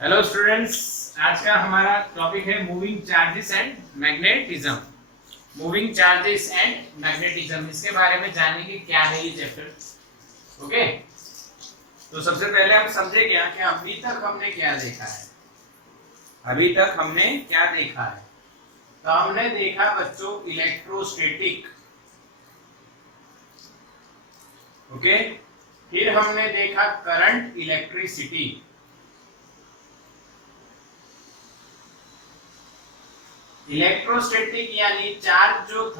Hello students, आज का हमारा टॉपिक है moving charges and magnetism. Moving charges and magnetism, इसके बारे में जानेंगे क्या है ये चैप्टर। ओके, तो सबसे पहले हम समझे क्या कि अभी तक हमने क्या देखा है। अभी तक हमने क्या देखा है, तो हमने देखा बच्चों इलेक्ट्रोस्टैटिक। ओके, फिर हमने देखा करंट इलेक्ट्रिसिटी। इलेक्ट्रोस्टैटिक यानी चार्ज जो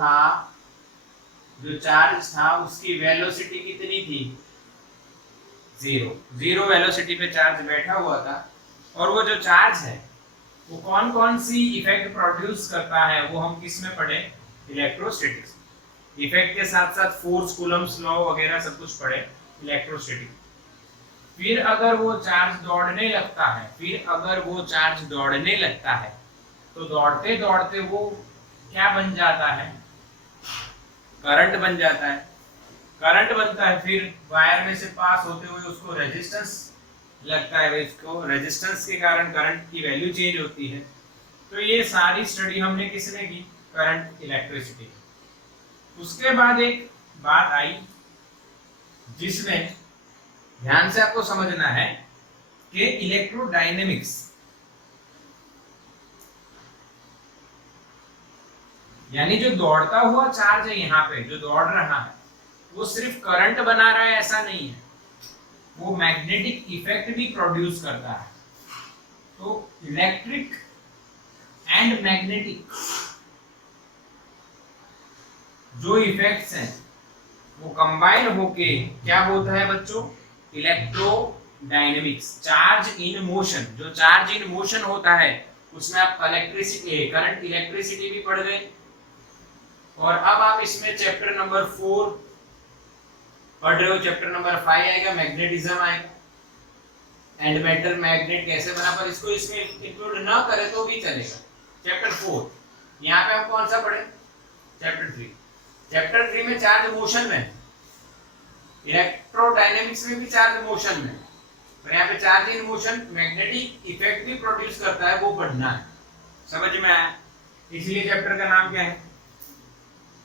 चार्ज था उसकी वेलोसिटी कितनी थी? जीरो वेलोसिटी पे चार्ज बैठा हुआ था। और वो जो चार्ज है वो कौन कौन सी इफेक्ट प्रोड्यूस करता है, वो हम किस में पढ़े? इलेक्ट्रोस्टैटिक्स। इफेक्ट के साथ साथ फोर्स, कूलम्स लॉ वगैरह सब कुछ पढ़े इलेक्ट्रोस्टैटिक। फिर अगर वो चार्ज दौड़ने लगता है तो दौड़ते दौड़ते वो क्या बन जाता है? करंट बन जाता है। करंट बनता है, फिर वायर में से पास होते हुए उसको रेजिस्टेंस लगता है। इसको रेजिस्टेंस के कारण करंट की वैल्यू चेंज होती है। तो ये सारी स्टडी हमने किसने की? Current electricity. उसके बाद एक बात आई जिसमें ध्यान से आपको समझना है कि इलेक्ट्रोडायनेमिक्स, यानी जो दौड़ता हुआ चार्ज है, यहाँ पे जो दौड़ रहा है वो सिर्फ करंट बना रहा है ऐसा नहीं है, वो मैग्नेटिक इफेक्ट भी प्रोड्यूस करता है। तो इलेक्ट्रिक एंड मैग्नेटिक जो इफेक्ट्स हैं वो कंबाइन होके क्या होता है बच्चों? इलेक्ट्रोडायनेमिक्स। चार्ज इन मोशन, जो चार्ज इन मोशन होता है उसमें आप करंट इलेक्ट्रिसिटी भी पढ़ गए। और अब आप इसमें चैप्टर नंबर 4 पढ़ रहे हो। चैप्टर नंबर 5 आएगा, मैग्नेटिज्म आएगा, एंड मेटल मैग्नेट कैसे बना, पर इसको इसमें इंक्लूड ना करे तो भी चलेगा। चैप्टर 4 यहाँ पे हम कौन सा पढ़े? चैप्टर 3। चैप्टर 3 में चार्ज मोशन में, इलेक्ट्रोडायनेमिक्स में भी चार्ज मोशन में, और यहाँ पे charge in motion magnetic effect भी प्रोड्यूस करता है, वो पढ़ना है। समझ में आया? इसलिए चैप्टर का नाम क्या है?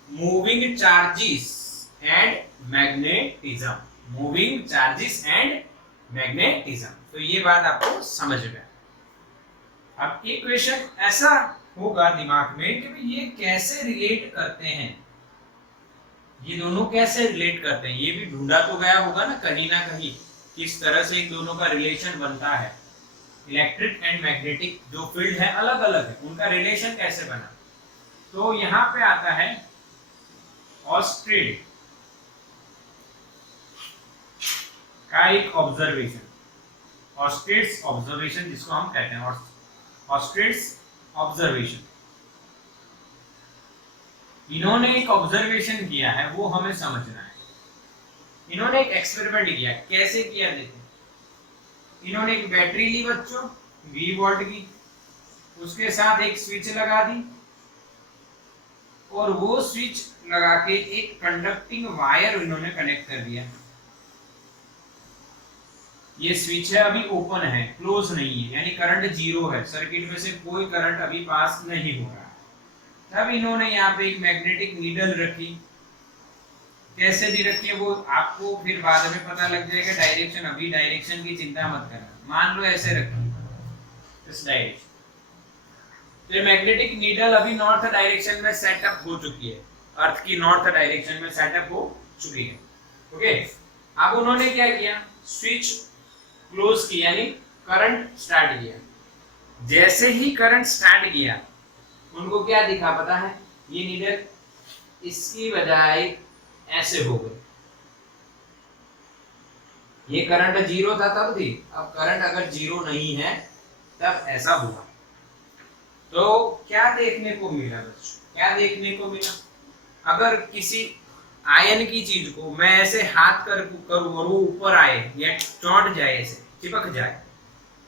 Moving charges and magnetism. Moving charges and magnetism. तो ये बात आपको समझ में। अब एक क्वेश्चन ऐसा होगा दिमाग में कि ये कैसे रिलेट करते हैं, ये दोनों कैसे रिलेट करते हैं? ये भी ढूंढा तो गया होगा ना कहीं किस तरह से इन दोनों का रिलेशन बनता है। इलेक्ट्रिक एंड मैग्नेटिक जो फील्ड है अलग अलग है, उनका रिलेशन कैसे बना? तो यहाँ पे आता है ऑस्ट्रेड का एक ऑब्जर्वेशन, ऑस्ट्रेड्स ऑब्जर्वेशन जिसको हम कहते हैं, ऑस्ट्रेड्स ऑब्जर्वेशन। इन्होंने एक ऑब्जर्वेशन किया है, वो हमें समझना है। इन्होंने एक एक्सपेरिमेंट किया। कैसे किया देखो। इन्होंने एक बैटरी ली बच्चों 20 वोल्ट की, उसके साथ एक स्विच लगा दी, और वो स्विच लगा के एक कंडक्टिंग वायर इन्होंने कनेक्ट कर दिया। ये स्विच है, अभी ओपन है, क्लोज नहीं है, यानी करंट जीरो है, सर्किट में से कोई करंट अभी पास नहीं हो रहा। तब इन्होंने यहाँ पे एक मैग्नेटिक नीडल रखी। कैसे दी रखी है वो आपको फिर बाद में पता लग जाएगा। डायरेक्शन, अभी डायरेक्शन की चिंता मत करना। मान लो ऐसे रखी इस डायरेक्शन, तो मैग्नेटिक नीडल अभी नॉर्थ डायरेक्शन में सेटअप हो चुकी है, अर्थ की नॉर्थ डायरेक्शन में सेटअप हो चुकी है। ओके, अब उन्होंने क्या किया? स्विच क्लोज किया, यानी करंट स्टार्ट किया। जैसे ही करंट स्टार्ट किया उनको क्या दिखा पता है? ये नीडल इसकी बजाय ऐसे हो गई। ये करंट जीरो था तब थी, अब करंट अगर जीरो नहीं है तब ऐसा हुआ। तो क्या देखने को मिला बच्चों? क्या देखने को मिला? अगर किसी आयन की चीज को मैं ऐसे हाथ करूं और वो ऊपर आए या चौंट जाए, ऐसे चिपक जाए,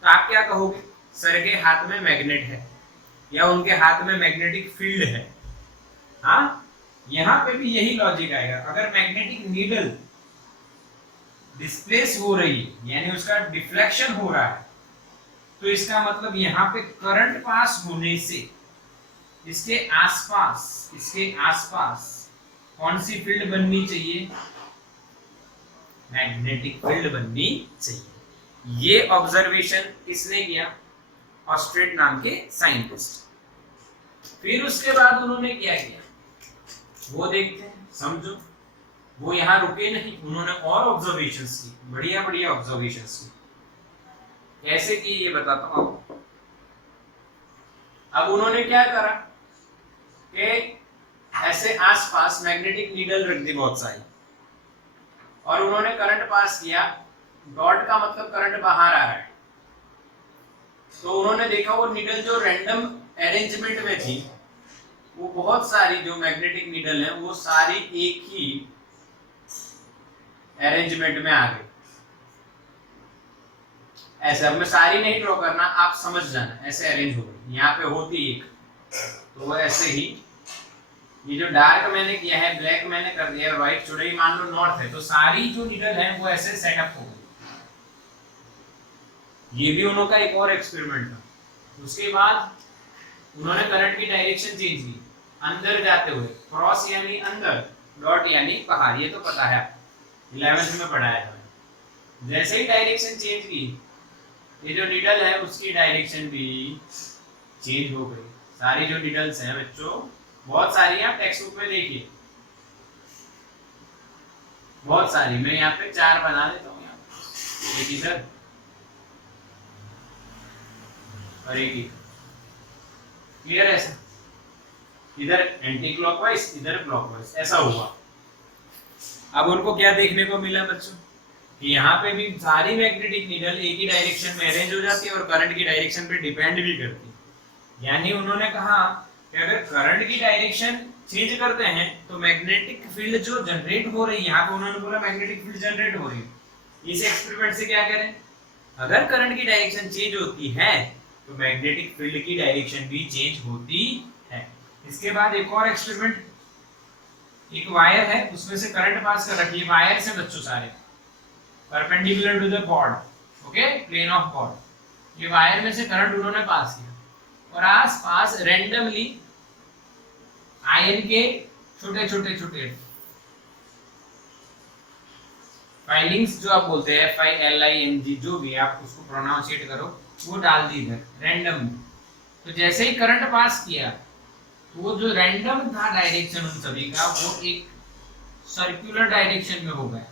तो आप क्या कहोगे? सर के हाथ में मैग्नेट है या उनके हाथ में मैग्नेटिक फील्ड है। हाँ, यहाँ पे भी यही लॉजिक आएगा। अगर मैग्नेटिक नीडल डिस्प्लेस हो रही है, यानी उसका डिफ्लेक्शन हो रहा है, तो इसका मतलब यहाँ पे करंट पास होने से इसके आसपास कौन सी फील्ड बननी चाहिए? मैग्नेटिक फील्ड बननी चाहिए। ये ऑब्जर्वेशन किसने किया? ऑस्ट्रेट नाम के साइंटिस्ट। फिर उसके बाद उन्होंने क्या किया वो देखते हैं, समझो। वो यहाँ रुके नहीं, उन्होंने और ऑब्जर्वेशंस की, बढ़िया बढ़िया ऑब्जर्वेशंस की। कैसे की ये बताता हूँ आपको। अब उन्होंने क्या करा कि ऐसे आसपास मैग्नेटिक नीडल रख दी बहुत सारी, और उन्होंने करंट पास किया। डॉट का मतलब करंट बाहर आ रहा है। तो उन्होंने देखा वो नीडल जो रैंडम अरेंजमेंट में थी, वो बहुत सारी जो मैग्नेटिक नीडल है वो सारी एक ही अरेंजमेंट में आ गई। ऐसे, अब मैं सारी नहीं ड्रॉ करना, आप समझ जाना। ऐसे अरेंज हो गई, यहाँ पे होती एक, तो वो ऐसे ही। ये जो डार्क मैंने किया है, ब्लैक मैंने कर दिया है, व्हाइट चुड़ई मान लो नॉर्थ है, तो सारी जो नीडल है वो ऐसे सेटअप हो गई। ये भी उन्होंने एक और एक्सपेरिमेंट था। उसके बाद उन्होंने करंट की डायरेक्शन चेंज की, अंदर जाते हुए। क्रॉस यानी अंदर, डॉट यानी बाहर, ये तो पता है, 11th में पढ़ाया था। जैसे ही डायरेक्शन चेंज की, ये जो नीडल है उसकी डायरेक्शन भी चेंज हो गई। सारी जो नीडल्स हैं बच्चों, बहुत सारी, आप टेक्स्ट बुक में देखिए, बहुत सारी। मैं यहाँ पे 4 बना देता हूँ, यहाँ एक इधर और एक इधर। क्लियर है? ऐसा इधर एंटी क्लॉकवाइज, इधर क्लॉकवाइज, ऐसा हुआ। अब उनको क्या देखने को मिला बच्चों कि यहाँ पे भी सारी मैग्नेटिक नीडल एक ही डायरेक्शन में अरेंज हो जाती है और करंट की डायरेक्शन पे डिपेंड भी करती है। यानी उन्होंने कहा कि अगर करंट की डायरेक्शन चेंज करते हैं तो मैग्नेटिक फील्ड जो जनरेट हो रही है, यहाँ पे उन्होंने बोला मैग्नेटिक फील्ड जनरेट हो रही है। इस एक्सपेरिमेंट से क्या करें, अगर करंट की डायरेक्शन चेंज होती है तो मैग्नेटिक फील्ड की डायरेक्शन भी चेंज होती है। इसके बाद एक और एक्सपेरिमेंट, एक वायर है, उसमें से करंट पास कर रखी है। वायर से बच्चों सारे perpendicular to the cord, okay, plane of cord. ये वायर में से करंट उन्होंने पास किया और आसपास रैंडमली आयन के छोटे छोटे छोटे फाइलिंग्स, जो आप बोलते हैं FILING, जो भी आप उसको प्रोनाउंसिएट करो, वो डाल दी इधर रैंडम। तो जैसे ही करंट पास किया तो वो जो रैंडम था डायरेक्शन उन सभी का, वो एक सर्कुलर डायरेक्शन में हो गया,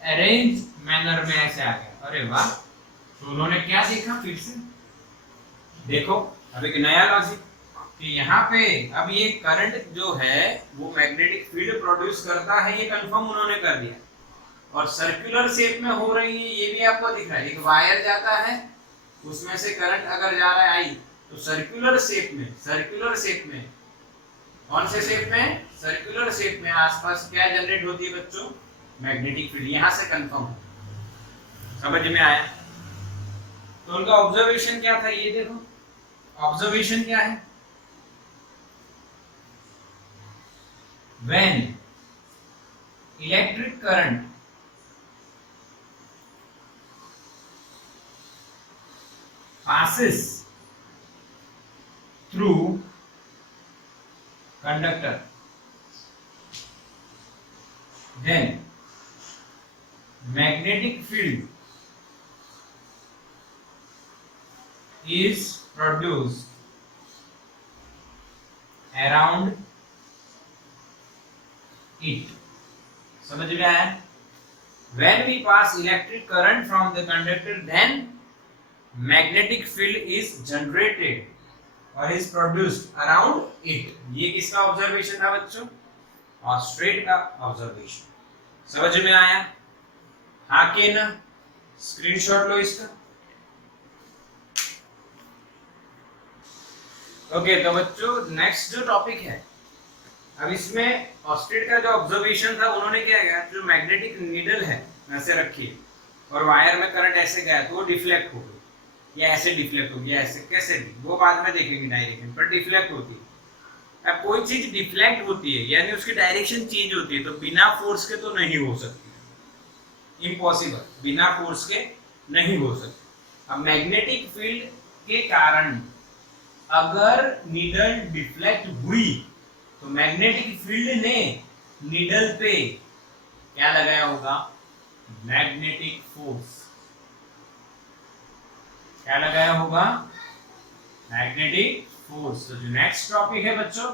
अरेंज मैनर में ऐसे आ गया। अरे वाह! तो उन्होंने क्या देखा, फिर से देखो, अब एक नया लॉजिक कि यहाँ पे अब ये करंट जो है वो मैग्नेटिक फील्ड प्रोड्यूस करता है, ये कंफर्म उन्होंने कर दिया, और सर्कुलर शेप में हो रही है, ये भी आपको दिख रहा है। एक वायर जाता है, उसमें से करंट अगर जा रहा है आई, तो सर्कुलर शेप में कौन से शेप में, सर्कुलर शेप में आसपास क्या जनरेट होती है बच्चों, मैग्नेटिक फील्ड। यहां से कंफर्म, समझ में आया? तो उनका ऑब्जर्वेशन क्या था, ये देखो ऑब्जर्वेशन क्या है। When electric current passes through conductor, then magnetic field is produced around it. समझ में आया? When we pass electric current from the conductor, then magnetic field is generated or is produced around it. ये किसका observation था बच्चों? ऑस्ट्रेट का observation. समझ में आया? हाँ के ना? स्क्रीनशॉट लो इसका। ओके, तो बच्चों नेक्स्ट जो टॉपिक है, अब इसमें ऑस्ट्रेट का जो ऑब्जर्वेशन था, उन्होंने क्या किया, जो मैग्नेटिक नीडल है ऐसे रखी और वायर में करंट ऐसे गया तो वो डिफ्लेक्ट हो गई, या ऐसे डिफ्लेक्ट हो गया, ऐसे कैसे भी, वो बाद में देखेंगे डायरेक्शन, पर डिफ्लेक्ट होती है। अब कोई चीज डिफ्लेक्ट होती है यानी उसकी डायरेक्शन चेंज होती है, तो बिना फोर्स के तो नहीं हो सकती, इम्पॉसिबल, बिना फोर्स के नहीं हो सकती। अब मैग्नेटिक फील्ड के कारण अगर नीडल डिफ्लेक्ट हुई तो मैग्नेटिक फील्ड ने नीडल पे क्या लगाया होगा, मैग्नेटिक फोर्स। क्या लगाया होगा, मैग्नेटिक फोर्स। तो जो नेक्स्ट टॉपिक है बच्चों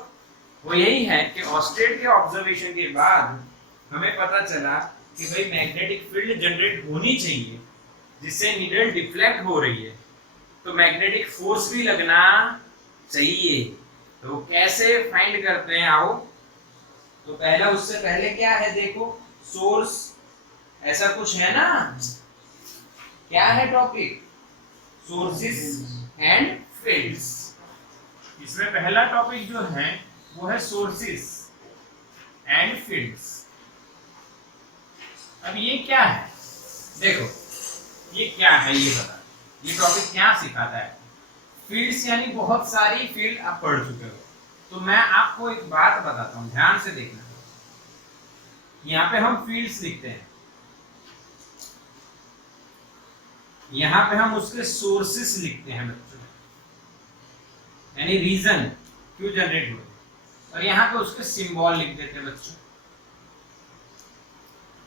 वो यही है कि ऑस्टेड के ऑब्जर्वेशन के बाद हमें पता चला कि भाई मैग्नेटिक फील्ड जनरेट होनी चाहिए जिससे नीडल डिफ्लेक्ट हो रही है, तो मैग्नेटिक फोर्स भी लगना चाहिए। तो कैसे फाइंड करते हैं, आओ। तो पहला, उससे पहले क्या है देखो, सोर्स ऐसा कुछ है ना, क्या है टॉपिक, सोर्सेस एंड फील्ड्स। इसमें पहला टॉपिक जो है वो है सोर्सेस एंड फील्ड्स। अब ये क्या है, देखो ये क्या है, ये बता, ये टॉपिक क्या सिखाता है। फील्ड्स यानी बहुत सारी फील्ड आप पढ़ चुके हो, तो मैं आपको एक बात बताता हूं, ध्यान से देखना। यहाँ पे हम फील्ड्स लिखते हैं, यहाँ पे हम उसके सोर्सेस लिखते हैं बच्चों, यानी रीजन क्यों जनरेट हुए, और यहाँ पे उसके सिंबल लिख देते हैं बच्चों।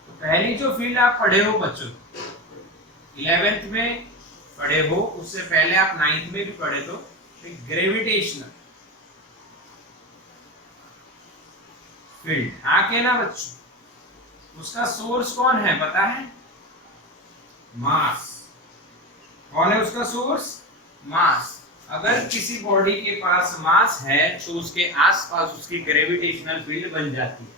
तो पहली जो फील्ड आप पढ़े हो बच्चों 11th में पढ़े हो, उससे पहले आप 9th में भी पढ़े तो ग्रेविटेशनल फील्ड, हाँ के ना बच्चों। उसका सोर्स कौन है पता है, मास। कौन है उसका सोर्स, मास। अगर किसी बॉडी के पास मास है तो उसके आसपास उसकी ग्रेविटेशनल फील्ड बन जाती है।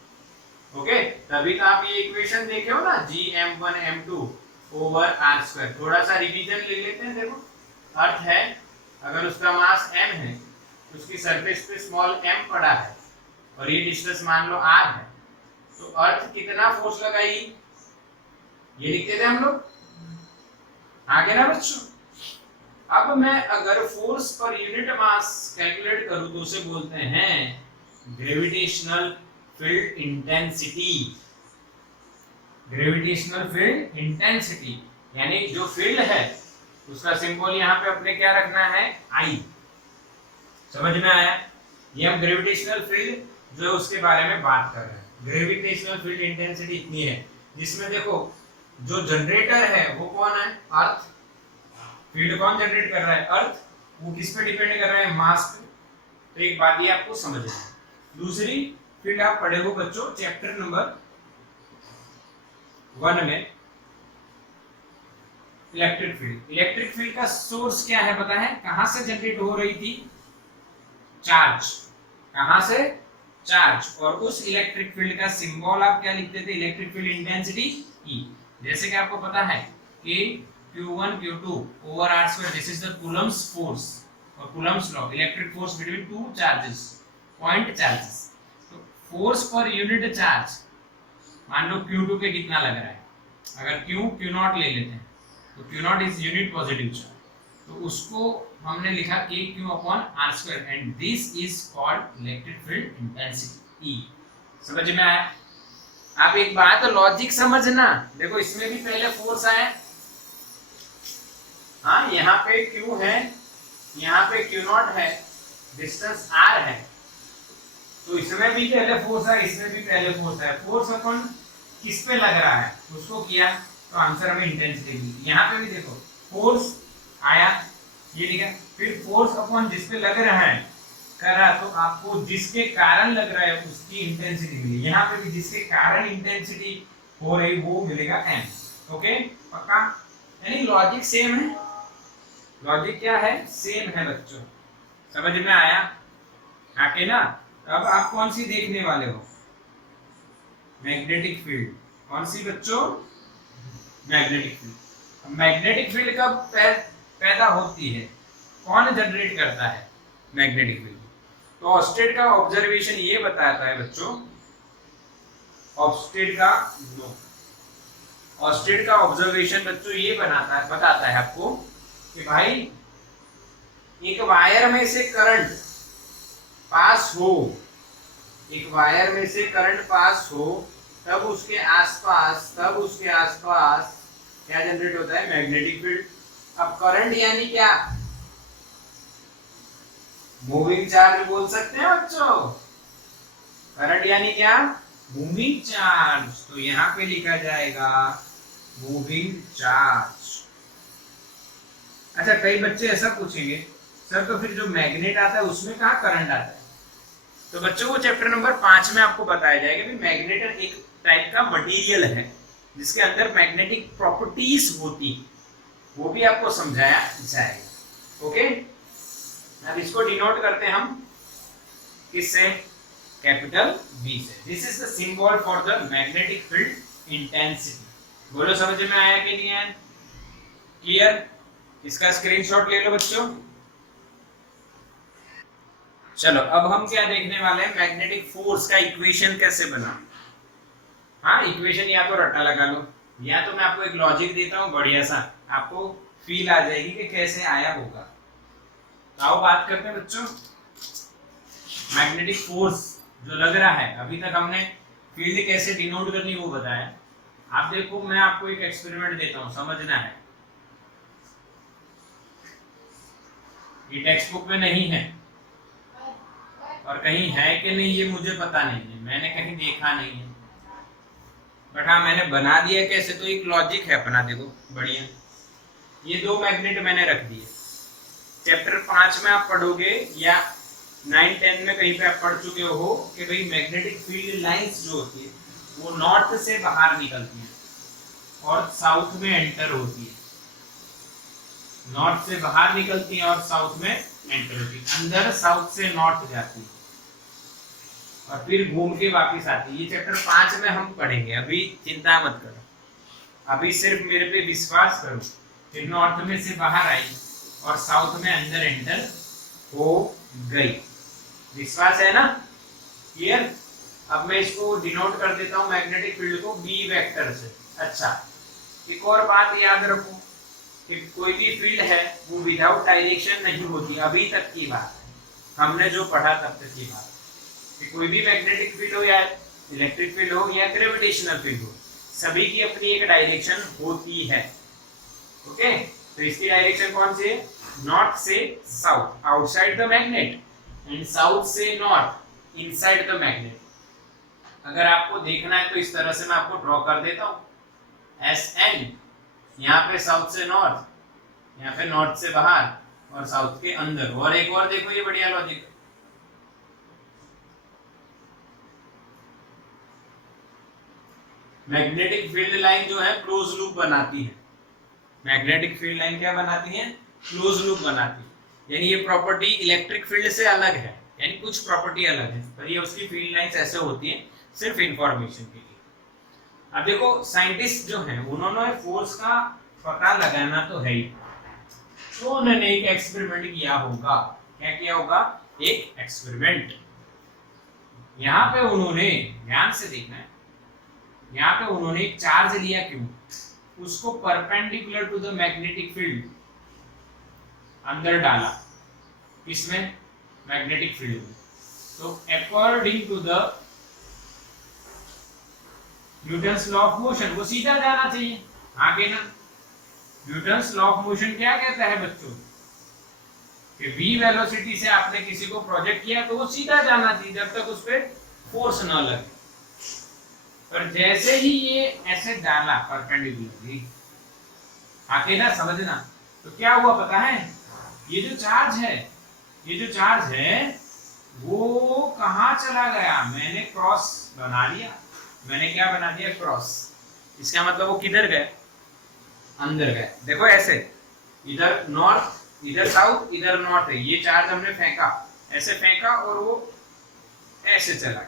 ओके, तभी तो आप ये इक्वेशन देखे हो ना, Gm1 m2 over are square. थोड़ा सा रिवीजन ले लेते हैं। देखो, अर्थ है, अगर उसका मास m है तो उसकी सरफेस पे स्मॉल m पड़ा है और ये डिस्टेंस मान लो r है, तो अर्थ कितना फोर्स लगाएगी, ये लिखते थे हम लोग, आगे ना बच्चों। अब मैं अगर force per unit mass calculate करूं तो उसे बोलते हैं gravitational field intensity. Gravitational field intensity यानी जो फील्ड है उसका सिंबल यहाँ पे अपने क्या रखना है, I। समझ में आया, ये हम ग्रेविटेशनल फील्ड जो है उसके बारे में बात कर रहे हैं। ग्रेविटेशनल फील्ड इंटेंसिटी इतनी है जिसमें देखो जो जनरेटर है वो कौन है, अर्थ। फील्ड कौन जनरेट कर रहा है, अर्थ। वो किस पे डिपेंड कर रहा है, मास पे। तो एक बात ये आपको समझना है। दूसरी फील्ड आप पढ़े हो बच्चों चैप्टर नंबर 1 में, इलेक्ट्रिक फील्ड। इलेक्ट्रिक फील्ड का सोर्स क्या है पता है, कहां से जनरेट हो रही थी, चार्ज। कहां से, चार्ज। और उस इलेक्ट्रिक फील्ड का सिंबल आप क्या लिखते थे, इलेक्ट्रिक फील्ड इंटेंसिटी E। जैसे कि आपको पता है कि Q1 Q2 over r square, this is the Coulomb's force or Coulomb's law, electric force between two charges, point charges। तो force per unit charge मान लो Q2 पे कितना लग रहा है, अगर Q0 ले लेते हैं तो Q0 is unit positive charge, तो उसको हमने लिखा Q upon r square and this is called electric field intensity E। समझ में आया। आप एक बात लॉजिक समझना, देखो इसमें भी पहले फोर्स आया, हाँ यहाँ पे Q है, यहाँ पे Q0 है, डिस्टेंस R है, तो इसमें भी पहले फोर्स है, इसमें भी पहले फोर्स है। फोर्स अपन किस पे लग रहा है उसको किया तो आंसर में इंटेंसिटी मिली। यहाँ पे भी देखो फोर्स आया, ये लिखा, फिर फोर्स अपन जिस पे लग रहा है करा तो आपको जिसके कारण लग रहा है उसकी इंटेंसिटी मिली। यहाँ पे भी जिसके कारण इंटेंसिटी हो रही वो मिलेगा m। ओके, पक्का, यानी लॉजिक सेम है। लॉजिक क्या है, सेम है बच्चों। समझ में आया, आके ना। अब आप कौन सी देखने वाले हो, मैग्नेटिक फील्ड। कौन सी बच्चों, मैग्नेटिक फील्ड। मैग्नेटिक फील्ड कब पैदा होती है, कौन जनरेट करता है मैग्नेटिक फील्ड। तो ऑस्टेड का ऑब्जर्वेशन ये बताता है बच्चों, ऑस्टेड का ऑब्जर्वेशन बच्चों ये बताता है आपको कि भाई एक वायर में से करंट पास हो, एक वायर में से करंट पास हो तब उसके आसपास क्या जनरेट होता है, मैग्नेटिक फील्ड। अब करंट यानी क्या? मूविंग चार्ज बोल सकते हैं बच्चों। करंट यानी क्या? Moving charge. तो यहां पे लिखा जाएगा मूविंग चार्ज। अच्छा, कई बच्चे ऐसा पूछेंगे, सर तो फिर जो मैग्नेट आता है उसमें कहाँ करंट आता है? तो बच्चों को चैप्टर नंबर 5 में आपको बताया जाएगा कि मैग्नेट एक टाइप का मटेरियल है जिसके अंदर मैग्नेटिक प्रॉपर्टीज होती है, वो भी आपको समझाया जाएगा। ओके, अब इसको डिनोट करते हैं हम किससे? कैपिटल बी से। This is the symbol for the magnetic field intensity. बोलो समझ में आया कि नहीं आया? क्लियर? इसका स्क्रीनशॉट ले लो बच्चों। चलो अब हम क्या देखने वाले हैं? मैग्नेटिक फोर्स का इक्वेशन कैसे बना। हाँ, इक्वेशन या तो रट्टा लगा लो या तो मैं आपको एक लॉजिक देता हूँ बढ़िया सा, आपको फील आ जाएगी कि कैसे आया होगा। तो आओ बात करते हैं बच्चों मैग्नेटिक फोर्स जो लग रहा है। अभी तक हमने फील्ड कैसे डिनोट करनी वो बताया। आप देखो, मैं आपको एक एक्सपेरिमेंट देता हूँ, समझना है। ये टेक्स्ट बुक में नहीं है और कहीं है कि नहीं ये मुझे पता नहीं है, मैंने कहीं देखा नहीं है, बट हाँ मैंने बना दिया कैसे, तो एक लॉजिक है अपना। देखो बढ़िया, ये दो मैग्नेट मैंने रख दिए। चैप्टर 5 में आप पढ़ोगे या 9-10 में कहीं पे आप पढ़ चुके हो कि भाई मैग्नेटिक फील्ड लाइंस जो होती है वो नॉर्थ से बाहर निकलती है और साउथ में एंटर होती है। नॉर्थ से बाहर निकलती है और साउथ में एंटर होती है। अंदर साउथ से नॉर्थ जाती है और फिर घूम के वापस आती है। ये चैप्टर 5 में हम पढ़ेंगे, अभी चिंता मत करो, अभी सिर्फ मेरे पे विश्वास करो। फिर नॉर्थ में से बाहर आई और साउथ में अंदर एंटर हो गई। विश्वास है ना? क्लियर? अब मैं इसको डिनोट कर देता हूं मैग्नेटिक फील्ड को बी वेक्टर से। अच्छा, एक और बात याद रखो कि कोई भी फील्ड है वो विदाउट डायरेक्शन नहीं होती। अभी तक की बात है, हमने जो पढ़ा तब तक की बात कि कोई भी मैग्नेटिक फील्ड हो या इलेक्ट्रिक फील्ड हो या ग्रेविटेशनल फील्ड हो, सभी की अपनी एक डायरेक्शन होती है। ओके, तो इसकी डायरेक्शन कौन सी है? नॉर्थ से south outside the magnet and south से नॉर्थ इनसाइड द मैग्नेट। अगर आपको देखना है तो इस तरह से मैं आपको ड्रॉ कर देता हूं। एस एन, यहाँ पे साउथ से नॉर्थ, यहाँ पे नॉर्थ से बाहर और साउथ के अंदर। और एक और देखो, ये बढ़िया लॉजिक। मैग्नेटिक फील्ड लाइन जो है क्लोज लूप बनाती है। मैग्नेटिक फील्ड लाइन क्या बनाती है? क्लोज लूप बनाती है। यानी ये प्रॉपर्टी इलेक्ट्रिक फील्ड से अलग है, यानी कुछ प्रॉपर्टी अलग है, पर ये उसकी फील्ड लाइंस ऐसे होती है सिर्फ इंफॉर्मेशन के लिए। अब देखो, साइंटिस्ट जो हैं उन्होंने फोर्स का पता लगाना तो है ही, तो उन्होंने एक एक्सपेरिमेंट किया होगा। क्या किया होगा? एक एक्सपेरिमेंट। यहाँ पे उन्होंने, ध्यान से देखना है, यहाँ पे उन्होंने एक चार्ज लिया, क्यों? उसको perpendicular to the magnetic field अंदर डाला। किसमें? मैग्नेटिक फील्ड में। तो according to the Newton's law of motion वो सीधा जाना चाहिए, आगे ना। न्यूटन्स लॉ ऑफ मोशन क्या कहता है बच्चों? कि v वेलोसिटी से आपने किसी को प्रोजेक्ट किया तो वो सीधा जाना चाहिए जब तक उस पर फोर्स ना लगे। पर जैसे ही ये ऐसे डाला परपेंडिकुलरली, आगे ना, समझना। तो क्या हुआ पता है? ये जो चार्ज है, ये जो चार्ज है वो कहाँ चला गया? मैंने क्रॉस बना लिया। मैंने क्या बना दिया? क्रॉस। इसका मतलब वो किधर गए? अंदर गए। देखो ऐसे, इधर नॉर्थ, इधर साउथ, इधर नॉर्थ है। ये चार्ज हमने फेंका, ऐसे फेंका और वो ऐसे चला।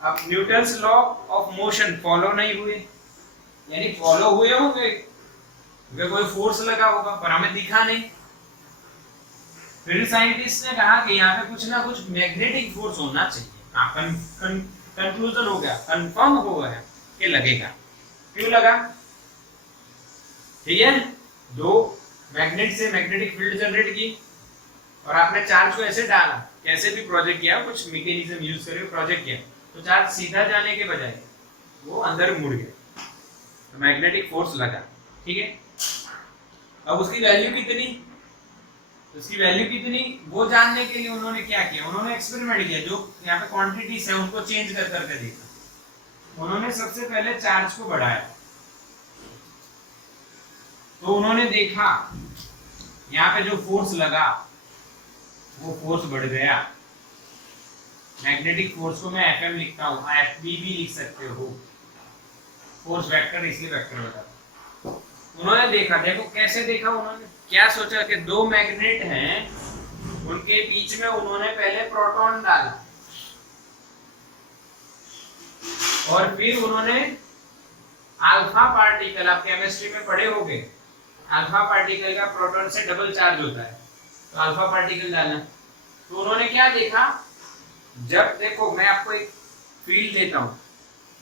अब Newton's law of motion follow नहीं हुए, यानी फॉलो हुए होंगे, कोई फोर्स लगा होगा पर हमें दिखा नहीं। फिर साइंटिस्ट ने कहा कि यहाँ पे कुछ ना कुछ मैग्नेटिक फोर्स होना चाहिए। कंक्लूजन हो गया, कंफर्म हो गया कि लगेगा। क्यों लगा? ठीक है, दो मैग्नेट से मैग्नेटिक फील्ड जनरेट की और आपने चार्ज को ऐसे डाला, कैसे भी प्रोजेक्ट किया, कुछ मैकेनिज्म यूज करके प्रोजेक्ट किया, तो चार्ज सीधा जाने के बजाय वो अंदर मुड़ गया, तो मैग्नेटिक फोर्स लगा। ठीक है, अब उसकी वैल्यू कितनी, उसकी वैल्यू कितनी वो जानने के लिए उन्होंने क्या किया, उन्होंने एक्सपेरिमेंट किया। जो यहाँ पे क्वांटिटीज है उनको चेंज कर करके देखा। उन्होंने सबसे पहले चार्ज को बढ़ाया, तो उन्होंने देखा यहाँ पे जो फोर्स लगा वो फोर्स बढ़ गया। मैग्नेटिक फोर्स को मैं FM लिखता हूँ, FB भी लिख सकते हो, फोर्स वेक्टर इसलिए वेक्टर बता। उन्होंने देखा, देखो कैसे देखा, उन्होंने क्या सोचा कि दो मैग्नेट हैं, उनके बीच में उन्होंने पहले प्रोटॉन डाला और फिर उन्होंने अल्फा पार्टिकल, आप केमिस्ट्री में पढ़े होंगे, अल्फा पार्टिकल का प्रोटॉन से डबल चार्ज होता है, तो अल्फा पार्टिकल डालना। तो उन्होंने क्या देखा, जब देखो मैं आपको एक फील्ड देता हूं,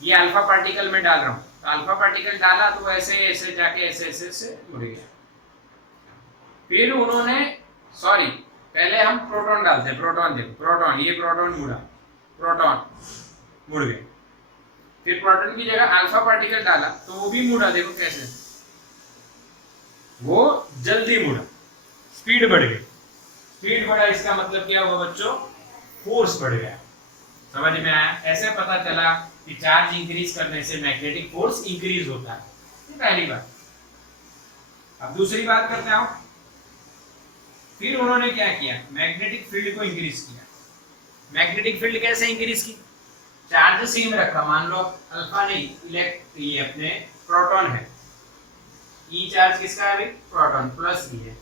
ये अल्फा पार्टिकल में डाल रहा हूं, तो अल्फा पार्टिकल डाला तो ऐसे ऐसे जाके ऐसे ऐसे से मुड़ गया। फिर उन्होंने, सॉरी पहले हम प्रोटॉन डालते हैं, प्रोटॉन देखो, प्रोटॉन, ये प्रोटॉन मुड़ा, प्रोटॉन मुड़ गए। फिर प्रोटॉन की जगह अल्फा पार्टिकल डाला तो वो भी मुड़ा, देखो कैसे, वो जल्दी मुड़ा, स्पीड बढ़ गई। स्पीड बढ़ा इसका मतलब क्या होगा बच्चों, फोर्स बढ़ गया। समझ में आया? ऐसे पता चला कि चार्ज इंक्रीज करने से मैग्नेटिक फोर्स इंक्रीज होता है। ये पहली बात। अब दूसरी बात करते हैं। फिर उन्होंने क्या किया, मैग्नेटिक फील्ड को इंक्रीज किया। मैग्नेटिक फील्ड कैसे इंक्रीज की, चार्ज सेम रखा, मान लो अल्फा नहीं, ये अपने प्रोटॉन है, ई चार्ज किसका है, प्रोटॉन प्लस ई है।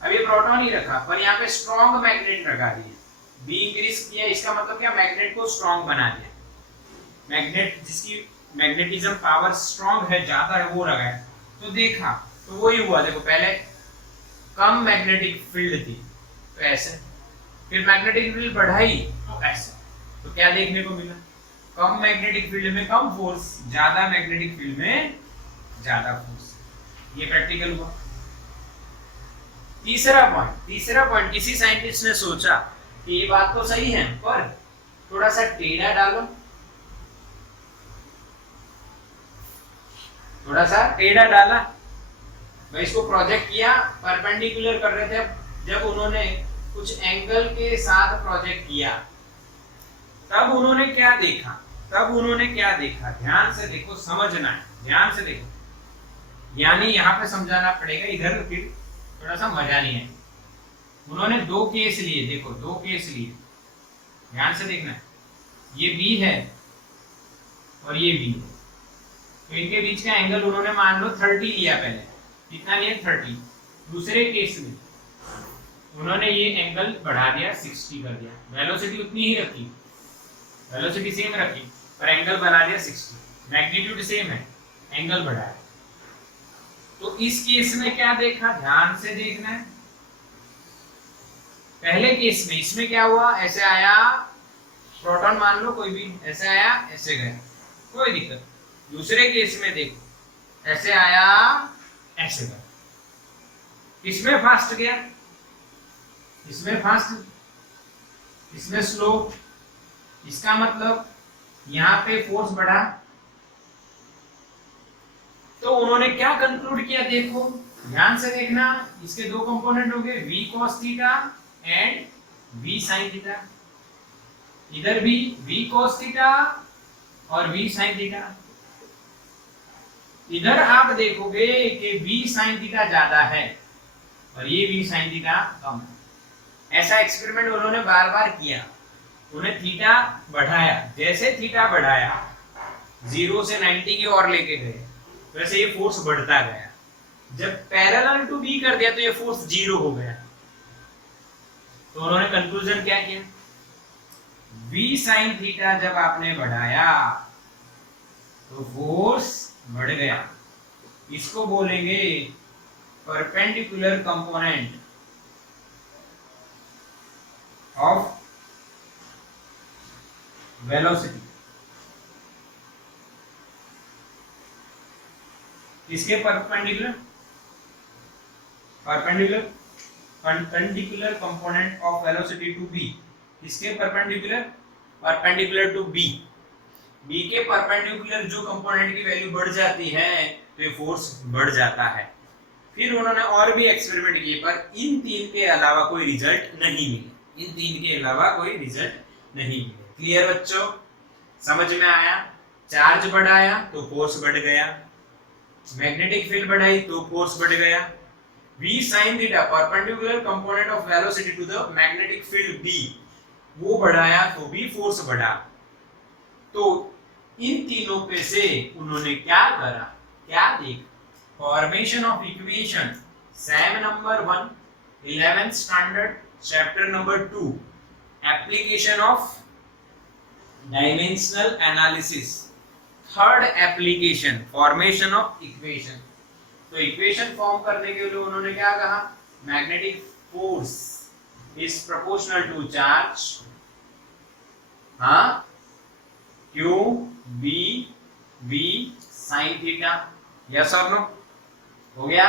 अब ये प्रोटॉन ही रखा, पर यहाँ पे स्ट्रॉन्ग मैग्नेट लगा दिए, बी इंक्रीज किया। इसका मतलब क्या, मैग्नेट को स्ट्रॉन्ग बना दिया। मैग्नेट जिसकी मैग्नेटिज्म पावर स्ट्रॉन्ग है, ज्यादा है, वो लगाया। तो देखा तो वही हुआ, देखो पहले कम मैग्नेटिक फील्ड थी तो ऐसे, फिर मैग्नेटिक फील्ड बढ़ाई तो ऐसे। तो क्या देखने को मिला, कम मैग्नेटिक फील्ड में कम फोर्स, ज्यादा मैग्नेटिक फील्ड में ज्यादा फोर्स। ये प्रैक्टिकल हुआ। तीसरा पॉइंट, किसी साइंटिस्ट ने सोचा कि ये बात तो सही है, पर थोड़ा सा टेढ़ा डालो, थोड़ा सा टेढ़ा डाला। भाई इसको प्रोजेक्ट किया, परपेंडिकुलर कर रहे थे, जब उन्होंने कुछ एंगल के साथ प्रोजेक्ट किया तब उन्होंने क्या देखा, ध्यान से देखो, समझना है, ध्यान से देखो, यानी यहाँ पे समझाना पड़ेगा, इधर फिर थोड़ा सा मजा नहीं है। उन्होंने दो केस लिए, देखो दो केस लिए, ध्यान से देखना है। ये बी है और ये बी है, तो इनके बीच का एंगल उन्होंने मान लो 30 लिया पहले, कितना लिया 30। दूसरे केस में उन्होंने ये एंगल बढ़ा दिया, 60 कर दिया। वेलोसिटी उतनी ही रखी, वेलोसिटी सेम रखी, पर एंगल बना दिया 60। मैग्नीट्यूड सेम है, एंगल बढ़ाया। तो इस केस में क्या देखा, ध्यान से देखना है। पहले केस में इसमें क्या हुआ, ऐसे आया प्रोटॉन, मान लो कोई भी, ऐसे आया ऐसे गया, कोई दिक्कत। दूसरे केस में देखो, ऐसे आया ऐसे गया, इसमें फास्ट गया, इसमें फास्ट, इसमें स्लो। इसका मतलब यहाँ पे फोर्स बढ़ा। तो उन्होंने क्या कंक्लूड किया, देखो ध्यान से देखना, इसके दो कंपोनेंट हो गए, v cos theta and v sin theta. इधर भी v cos थीटा और v sin थीटा। इधर आप देखोगे कि v sin थीटा ज्यादा है और ये v sin थीटा कम है। ऐसा एक्सपेरिमेंट उन्होंने बार बार किया, उन्हें थीटा बढ़ाया, जैसे थीटा बढ़ाया 0 से 90 की ओर लेके गए, वैसे ये फोर्स बढ़ता गया। जब पैरेलल टू बी कर दिया तो ये फोर्स 0 हो गया। तो उन्होंने कंक्लूजन क्या किया, v sin थीटा जब आपने बढ़ाया तो फोर्स बढ़ गया। इसको बोलेंगे परपेंडिकुलर कंपोनेंट ऑफ वेलोसिटी। इसके perpendicular component of velocity to B, इसके परपेंडिकुलर टू बी। बी के परपेंडिकुलर जो कंपोनेंट की वैल्यू बढ़ जाती है तो ये फोर्स बढ़ जाता है। फिर उन्होंने और भी एक्सपेरिमेंट किए पर इन तीन के अलावा कोई रिजल्ट नहीं मिले, इन तीन के अलावा कोई रिजल्ट नहीं मिले। क्लियर बच्चों, समझ में आया? चार्ज बढ़ाया तो फोर्स बढ़ गया, मैग्नेटिक फील्ड बढ़ाई तो फोर्स बढ़ गया। V sin theta perpendicular component of velocity to the magnetic field B, वो बढ़ाया तो भी फोर्स बढ़ा। तो इन तीनों पे से उन्होंने क्या करा, क्या देख, formation of equation, same number 1, 11th स्टैंडर्ड, chapter number 2, application of dimensional analysis, third application, formation of equation. तो इक्वेशन फॉर्म करने के लिए उन्होंने क्या कहा, magnetic force is proportional to charge, हाँ, Q B V sin theta, yes और नो, हो गया।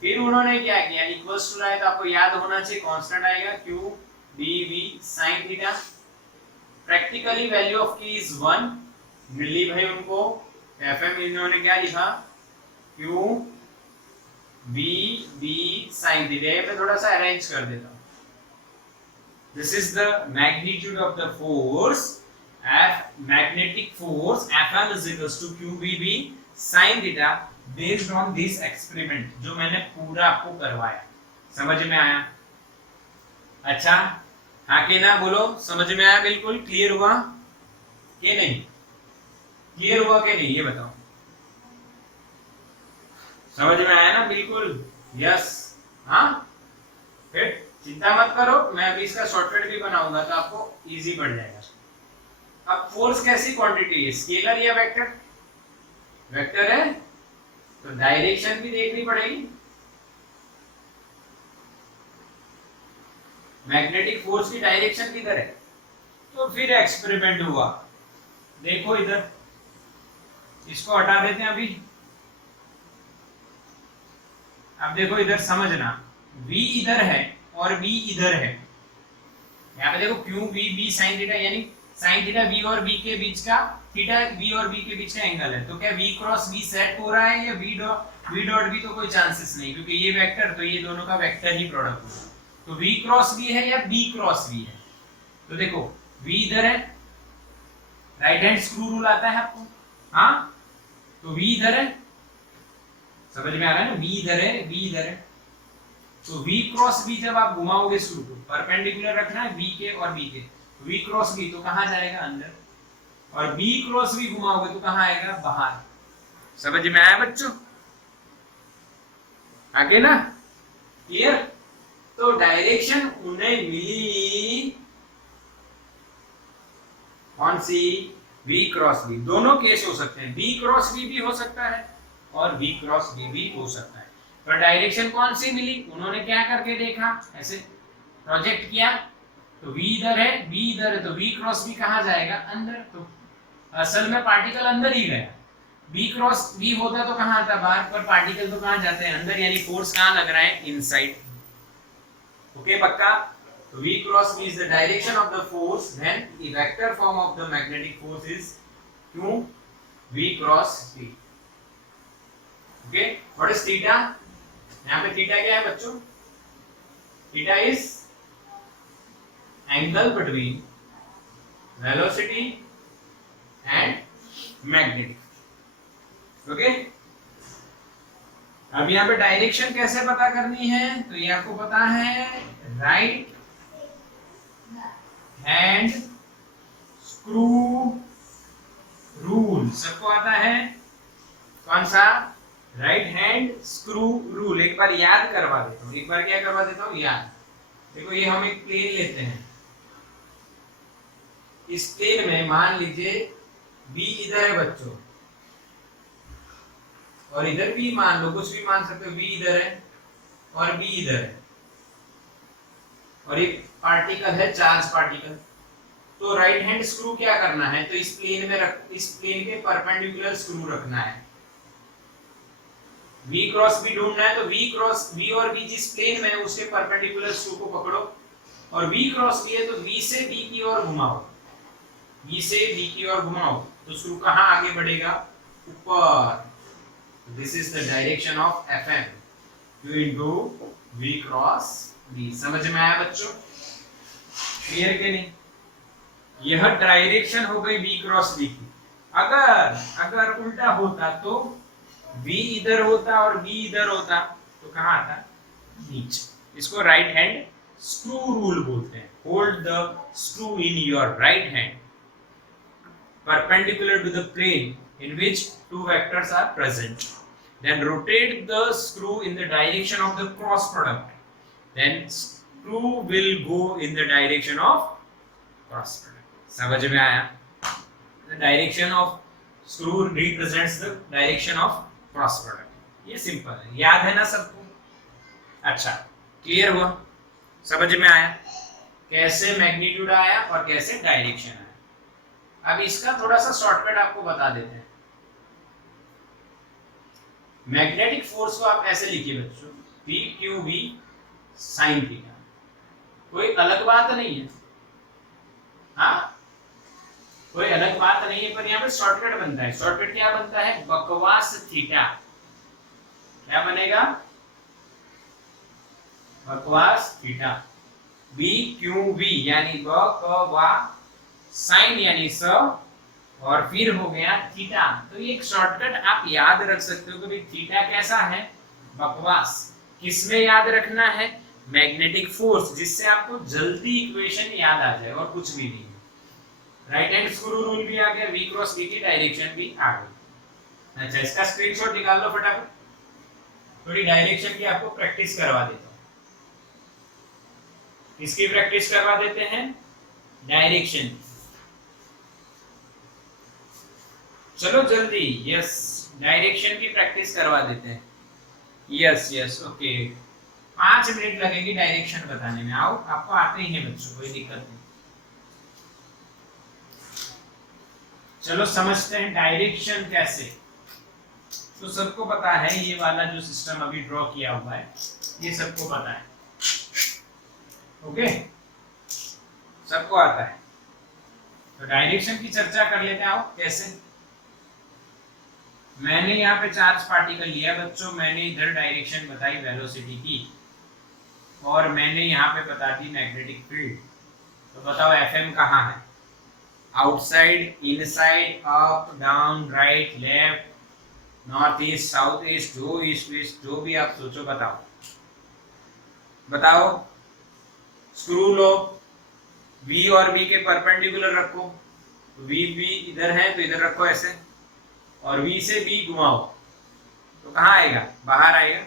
फिर उन्होंने क्या किया, इक्वल्स टू है तो आपको याद होना चाहिए कांस्टेंट आएगा Q B V sin theta. Practically value of K is 1 मिली भाई उनको, FM इन्होंने क्या लिखा, Q B B sin theta. मैं थोड़ा सा अरेंज कर देता हूं। This is the magnitude of the force, magnetic force Fm is equals to QBB sin theta based on this experiment, जो मैंने पूरा आपको करवाया। समझ में आया? अच्छा, हाँ के ना बोलो, समझ में आया? बिल्कुल क्लियर हुआ कि नहीं? क्लियर हुआ कि नहीं ये बताओ, समझ में आया ना? बिल्कुल यस, हाँ। फिर चिंता मत करो, मैं अभी इसका शॉर्टकट भी बनाऊंगा तो आपको इजी पड़ जाएगा। अब फोर्स कैसी क्वांटिटी है, स्केलर या वेक्टर? वेक्टर है तो डायरेक्शन भी देखनी पड़ेगी। मैग्नेटिक फोर्स की डायरेक्शन किधर है? तो फिर एक्सपेरिमेंट हुआ, देखो इधर, इसको हटा देते हैं अभी। अब देखो इधर समझना, V इधर है और B इधर है। यहाँ पे देखो Q B B sin theta, यानी साइन थीटा V और B के बीच का, थीटा V और B के बीच का एंगल है। तो क्या V क्रॉस B सेट हो रहा है या V डॉट B? तो कोई चांसेस नहीं, क्योंकि ये वेक्टर, तो ये दोनों का वेक्टर ही प्रोडक्ट होगा। तो V क्रॉस B है या B क्रॉस B है? तो देखो V इधर है, राइट हैंड स्क्रू रूल आता है आपको, हाँ, तो V इधर है, समझ में आ रहा है ना? V इधर है, V इधर है, तो V क्रॉस B जब आप घुमाओगे स्क्रू को, परपेंडिकुलर रखना है V के और B के, V क्रॉस B तो कहां जाएगा? अंदर, और B क्रॉस B घुमाओगे तो कहां आएगा? बाहर। समझ में आया बच्चों? आगे ना? क्लियर? तो डायरेक्शन उन्हें मिली कौन सी? V cross B। दोनों केस हो सकते हैं, V क्रॉस B भी हो सकता है और V क्रॉस B भी हो सकता है। पर डायरेक्शन कौन सी मिली? उन्होंने क्या करके देखा, ऐसे प्रोजेक्ट किया, तो V इधर है, B इधर है, तो V क्रॉस B कहां जाएगा? अंदर। तो असल में पार्टिकल अंदर ही गया। B क्रॉस B होता तो कहां आता? बाहर। पर पार्टिकल तो कहां जाते हैं? अंदर, यानी फोर्स कहां लग रहा है? इनसाइड। ओके पक्का? तो V cross B is the direction of the force, then the vector form of the magnetic force is Q V cross B. Okay, what is theta? यहाँ पे थीटा क्या है बच्चों? Theta is angle between velocity and magnetic. Okay, अब यहाँ पे direction कैसे पता करनी है? तो ये आपको पता है, राइट हैंड स्क्रू रूल, सबको आता है। कौन सा? Right hand screw rule. एक बार याद करवा देता हूँ, एक बार क्या करवा देता हूँ, याद। देखो ये हम एक प्लेन लेते हैं, इस प्लेन में मान लीजिए B इधर है बच्चों, और इधर भी मान लो, कुछ भी मान सकते हो, B इधर है और B इधर है, और एक पार्टिकल है, चार्ज पार्टिकल। तो राइट हैंड स्क्रू क्या करना है? तो इस प्लेन में इस प्लेन के परपेंडिकुलर स्क्रू रखना है। V क्रॉस B ढूंढना है, तो V और B जिस प्लेन में है उसके परपेंडिकुलर स्क्रू को पकड़ो, और V क्रॉस B है तो V से B की ओर घुमाओ, V से B की ओर घुमाओ, तो स्क्रू कहां आगे बढ़ेगा? ऊपर। This is the direction of FM। Q into V cross B। समझ में आया बच्चों? क्लियर के नहीं? यह डायरेक्शन हो गई V क्रॉस B की। अगर उल्टा होता तो V इधर होता और B इधर होता तो कहाँ आता? नीचे। इसको राइट हैंड स्क्रू रूल बोलते हैं। Hold the screw in your right hand perpendicular to the plane in which two vectors are present. Then rotate the screw in the direction of the cross product. Then screw will go in the direction of cross product. समझ में आया? The direction of screw represents the direction of cross product. ये simple है, याद है ना सबको? अच्छा, क्लियर हुआ? समझ में आया कैसे मैग्नीट्यूड आया और कैसे डायरेक्शन आया? अब इसका थोड़ा सा शॉर्टकट आपको बता देते हैं। मैग्नेटिक फोर्स को आप ऐसे लिखिए बच्चों, P Q V sin theta. कोई अलग बात नहीं है, हाँ कोई अलग बात नहीं है, पर यहाँ पे शॉर्टकट बनता है। शॉर्टकट क्या बनता है? बकवास थीटा। क्या बनेगा? बकवास थीटा। B Q V यानी बकवास, साइन यानी स, और फिर हो गया थीटा। तो ये एक शॉर्टकट आप याद रख सकते हो कि भाई थीटा कैसा है? बकवास। किसमें याद रखना है? मैग्नेटिक फोर्स, जिससे आपको जल्दी इक्वेशन याद आ जाए और कुछ भी नहीं। राइट हैंड स्क्रू रूल भी आ गया, V क्रॉस B की डायरेक्शन भी आ गई। अच्छा, इसका स्क्रीनशॉट निकाल लो फटाफट। थोड़ी डायरेक्शन की आपको प्रैक्टिस करवा देता हूँ। इसकी प्रैक्टिस करवा देते हैं, डायरेक्शन। चलो जल्दी, यस डायरेक्शन की प्रैक्टिस करवा देते हैं। यस ओके, 5 मिनट लगेंगे डायरेक्शन बताने में। आओ, आपको आते ही है बच्चों, कोई दिक्कत नहीं। चलो समझते हैं डायरेक्शन कैसे। तो सबको पता है, ये वाला जो सिस्टम अभी ड्रॉ किया हुआ है ये सबको पता है। ओके, सबको आता है। तो डायरेक्शन की चर्चा कर लेते हैं। आओ, कैसे? मैंने यहाँ पे चार्ज पार्टिकल लिया बच्चों, मैंने इधर डायरेक्शन बताई वेलोसिटी की, और मैंने यहाँ पे बता दी मैग्नेटिक फील्ड। तो बताओ एफएम कहाँ है? Outside, inside, up, down, right, left, north east, south east, जो ईस्ट वेस्ट, जो भी आप सोचो बताओ। बताओ। स्क्रू लो, V और B के परपेंडिकुलर रखो। V भी इधर है तो इधर रखो ऐसे, और V से B घुमाओ तो कहाँ आएगा? बाहर आएगा।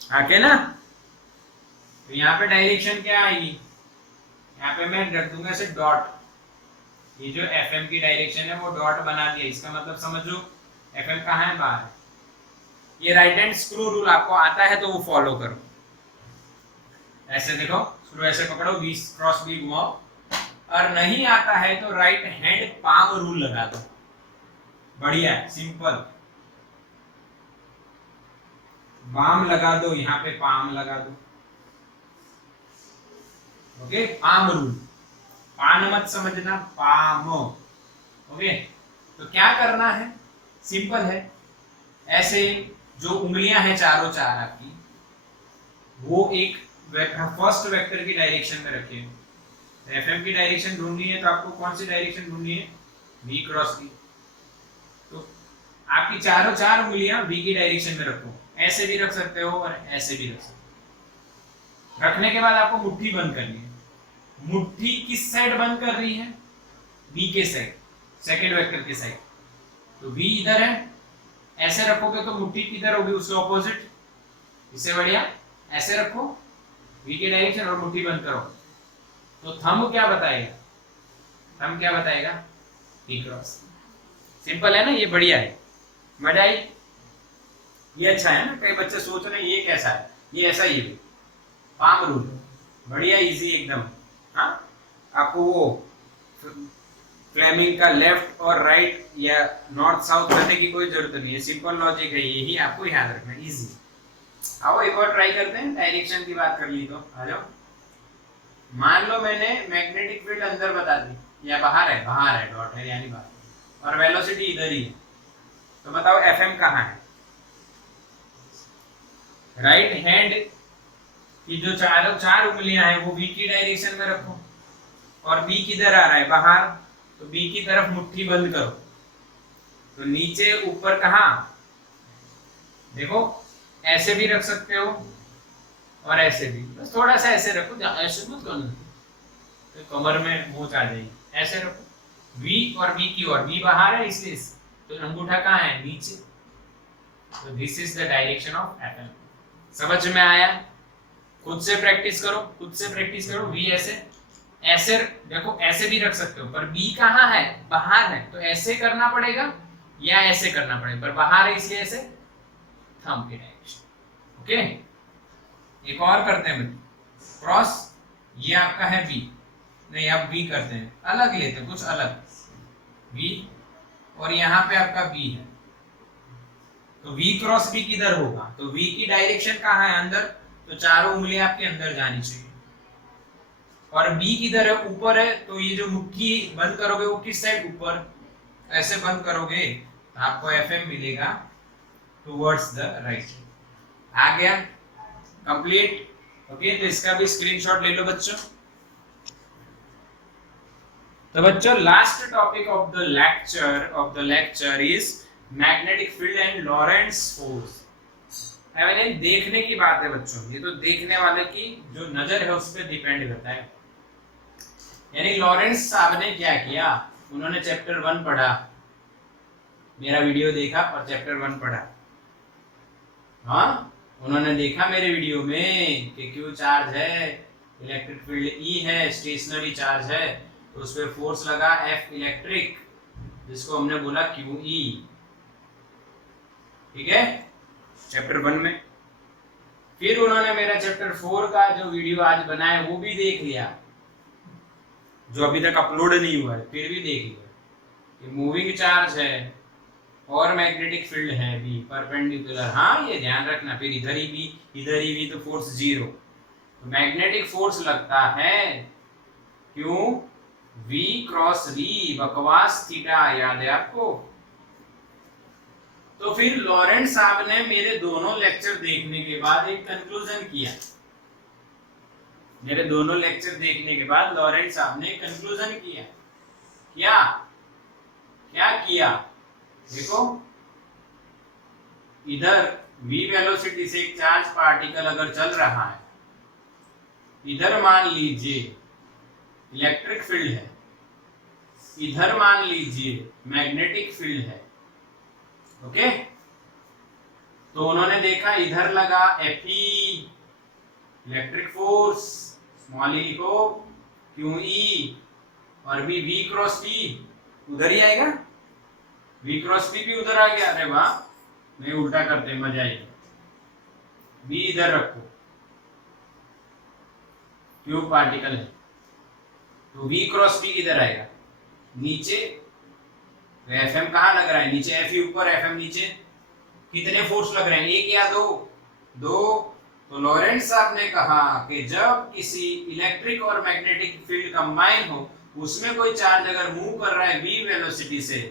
आके ना, तो यहाँ पे डायरेक्शन क्या आएगी? यहाँ पे मैं रख दूंगा ऐसे डॉट। ये जो FM की डायरेक्शन है वो डॉट बना दिया। इसका मतलब समझो FM कहाँ है? बाहर। ये राइट हैंड स्क्रू रूल आपको आता है तो वो फॉलो करो। ऐसे देखो, स्क्रू ऐसे पकड़ो, V क्रॉस B घुमाओ, और नहीं आता है तो राइट हैंड पाम रूल लगा दो। बढ़िया, सिंपल। बाम लगा दो, यहाँ पे पाम लगा दो। Okay, palm rule. पान मत समझना, पाम। ओके, तो क्या करना है? सिंपल है। ऐसे जो उंगलियां हैं चारों चार आपकी, वो एक फर्स्ट वेक्टर की डायरेक्शन में रखिए। एफएम की डायरेक्शन ढूंढनी है तो आपको कौन सी डायरेक्शन ढूंढनी है? V cross B। तो आपकी चारों चार उंगलियां V की डायरेक्शन में रखो। ऐसे भी रख सकते हो और ऐसे भी रख सकते हो। रखने के बाद आपको मुट्ठी बंद करनी है। मुट्ठी किस साइड बंद कर रही है? V के साइड, सेकेंड वेक्टर के साइड। तो V इधर है, ऐसे रखोगे तो मुट्ठी किधर होगी? उसके ऑपोजिट। इससे बढ़िया ऐसे रखो, V की डायरेक्शन, और मुट्ठी बंद करो। तो थंब क्या बताएगा? थंब क्या बताएगा? V cross. सिंपल है ना? ये बढ़िया है, मजा आई? ये अच्छा है ना? कई बच्चे सोच रहे हैं ये कैसा है, ये ऐसा ही है। पाम रूल, बढ़िया, इजी एकदम। हाँ, आपको वो फ्लेमिंग का लेफ्ट और राइट या नॉर्थ साउथ करने की कोई जरूरत नहीं है। सिंपल लॉजिक है, यही आपको याद रखना है, इजी। आओ एक और ट्राई करते हैं। डायरेक्शन की बात कर ली तो आ जाओ। मान लो मैंने मैग्नेटिक फील्ड अंदर बता दी, या बाहर है? बाहर है, डॉट है यानी बाहर, और वेलोसिटी इधर ही है। तो बताओ एफएम कहाँ है? राइट हैंड की जो चार उंगलियां हैं वो बी की डायरेक्शन में रखो, और बी किधर आ रहा है, बाहर, तो बी की तरफ मुट्ठी बंद करो। तो नीचे ऊपर कहाँ, देखो ऐसे भी रख सकते हो और ऐसे भी, बस थोड़ा सा ऐसे रखो, ऐसे मत करना तो कमर में मोच आ जाएगी, ऐसे रखो। वी और बी की ओर, बी बाहर है इसलिए, तो अंगूठा कहाँ है, नीचे। तो this is the direction of atom. समझ में आया? खुद से प्रैक्टिस करो, खुद से प्रैक्टिस करो। वी ऐसे, ऐसे देखो, ऐसे भी रख सकते हो, पर बी कहाँ है, बाहर है, तो ऐसे करना पड़ेगा या ऐसे करना पड़ेगा, पर बाहर है इसलिए ऐसे, थंब की डायरेक्शन। ओके, एक और करते हैं बच्चों, क्रॉस, ये आपका है बी, नहीं आप बी करते हैं, अलग लेते हैं, कुछ अलग, बी, और यहाँ पे आपका बी है, तो वी क्रॉस बी किधर होगा, तो वी की डायरेक्शन कहाँ है, अंदर, तो चारों उंगलियां आपके अंदर जानी चाहिए। और बी किधर है, ऊपर है, तो ये जो मुट्ठी बंद करोगे वो किस साइड, ऊपर, ऐसे बंद करोगे तो आपको एफएम मिलेगा टुवर्ड्स द राइट। आ गया कंप्लीट? ओके, तो इसका भी स्क्रीनशॉट ले लो बच्चों। तो बच्चों last topic of the lecture is magnetic field and Lorentz force. मैंने देखने की बात है बच्चों, ये तो देखने वाले की जो नजर है उस पर डिपेंड करता है। यानी लॉरेंस साहब ने क्या किया, उन्होंने चैप्टर 1 पढ़ा, मेरा वीडियो देखा और चैप्टर 1 पढ़ा। हाँ, उन्होंने देखा मेरे वीडियो में कि क्यू चार्ज है, इलेक्ट्रिक फील्ड ई है, स्टेशनरी चार्ज है, तो उस पर फोर्स लगा एफ इलेक्ट्रिक, जिसको हमने बोला क्यू ई। ठीक है, चैप्टर 1 में। फिर उन्होंने मेरा चैप्टर 4 का जो वीडियो आज बनाया वो भी देख लिया, जो अभी तक अपलोड नहीं हुआ है, फिर भी देख लिया कि मूविंग चार्ज है और मैग्नेटिक फील्ड है भी परपेंडिकुलर। हाँ, ये ध्यान रखना, फिर इधर ही भी तो फोर्स 0, तो मैग्नेटिक फोर्स लगता है क्यों, V क्रॉस V, बकवास थीटा, याद है आपको? तो फिर लॉरेंट साहब ने मेरे दोनों लेक्चर देखने के बाद एक कंक्लूजन किया। मेरे दोनों लेक्चर देखने के बाद लॉरेंट साहब ने कंक्लूजन किया। क्या किया, देखो, इधर v वेलोसिटी से एक चार्ज पार्टिकल अगर चल रहा है, इधर मान लीजिए इलेक्ट्रिक फील्ड है, इधर मान लीजिए मैग्नेटिक फील्ड है। ओके, तो उन्होंने देखा इधर लगा Fe इलेक्ट्रिक फोर्स, स्मॉल ई लिखो, क्यू ई, और भी V क्रॉस P उधर ही आएगा, V क्रॉस P भी उधर आ गया। अरे वाह, नहीं उल्टा करते, मजा आएगा। V इधर रखो, क्यूब पार्टिकल है, तो V क्रॉस P इधर आएगा, नीचे एफएम कहाँ लग रहा है, नीचे एफ ऊपर, एफएम नीचे। कितने फोर्स लग रहे हैं, एक या दो? तो लॉरेंट्स साहब ने कहा कि जब किसी इलेक्ट्रिक और मैग्नेटिक फील्ड कंबाइन हो, उसमें कोई चार्ज अगर मूव कर रहा है v वेलोसिटी से,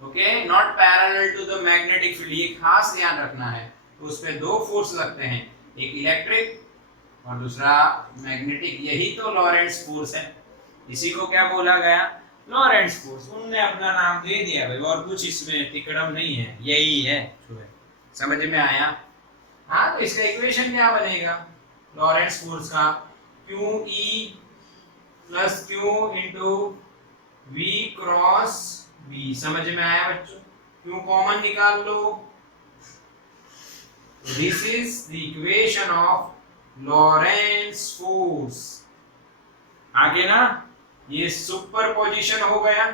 okay, not parallel to the magnetic field, ये खास ध्यान रखना है, तो उस पे दो फोर्स लगते हैं, एक इलेक्ट्रिक और दूसरा मैग्नेटिक। यही तो लॉरेंट्स फोर्स है, इसी को क्या बोला गया, लॉरेंट्स फोर्स। उनने अपना नाम दे दिया भाई, और कुछ इसमें तिकड़म नहीं है, यही है जो है। समझ में आया? हाँ, तो इसका इक्वेशन क्या बनेगा लॉरेंट्स फोर्स का, Q E plus Q into V cross B. समझ में आया बच्चों? क्यू कॉमन निकाल लो, this is the equation of Lorentz force. आगे ना, ये सुपरपोजिशन हो गया,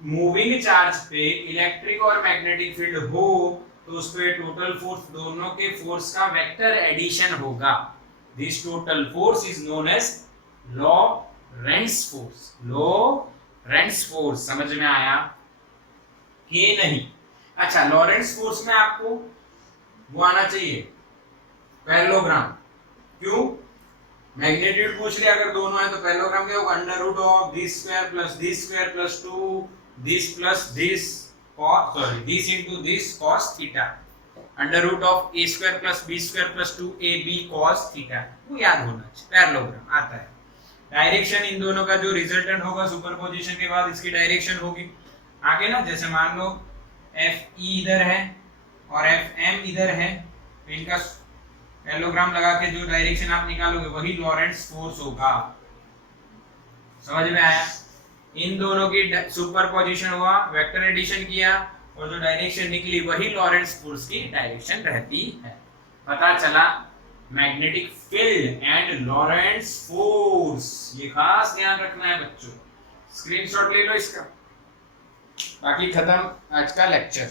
मूविंग चार्ज पे इलेक्ट्रिक और मैग्नेटिक फील्ड हो तो उस पे टोटल फोर्स, दोनों के फोर्स का वेक्टर एडिशन होगा। This total force is known as Lorentz force. Lorentz force समझ में आया कि नहीं? अच्छा, लॉरेंट्स फोर्स में आपको वो आना चाहिए पैरेललोग्राम। क्यों? मैग्नीट्यूड पूछ लिया, अगर दोनों है तो पैरेललोग्राम क्या होगा, under root of this square plus 2 this plus this, this into this cos theta. Under root of A square plus B square plus 2ab cos theta, वो याद होना चाहिए, पैरेललोग्राम आता है। डायरेक्शन इन दोनों का जो रिजल्टेंट होगा सुपरपोजिशन के बाद इसकी डायरेक्शन होगी आगे ना, जैसे मान लो एफ ई इधर है और एफ एम इधर है, तो इनका पैरेललोग्राम लगा के जो डायरेक्शन आप निकालोगे वही लॉरेंट्ज फोर्स होगा। समझ में आया? इन दोनों की सुपरपोजिशन हुआ, वेक्टर एडिशन किया और जो डायरेक्शन निकली वही लॉरेंट्ज फोर्स की डायरेक्शन रहती है। पता चला magnetic field and Lorentz force, ये खास ध्यान रखना है बच्चों, स्क्रीनशॉट ले लो इसका। बाकी खत्म आज का लेक्चर।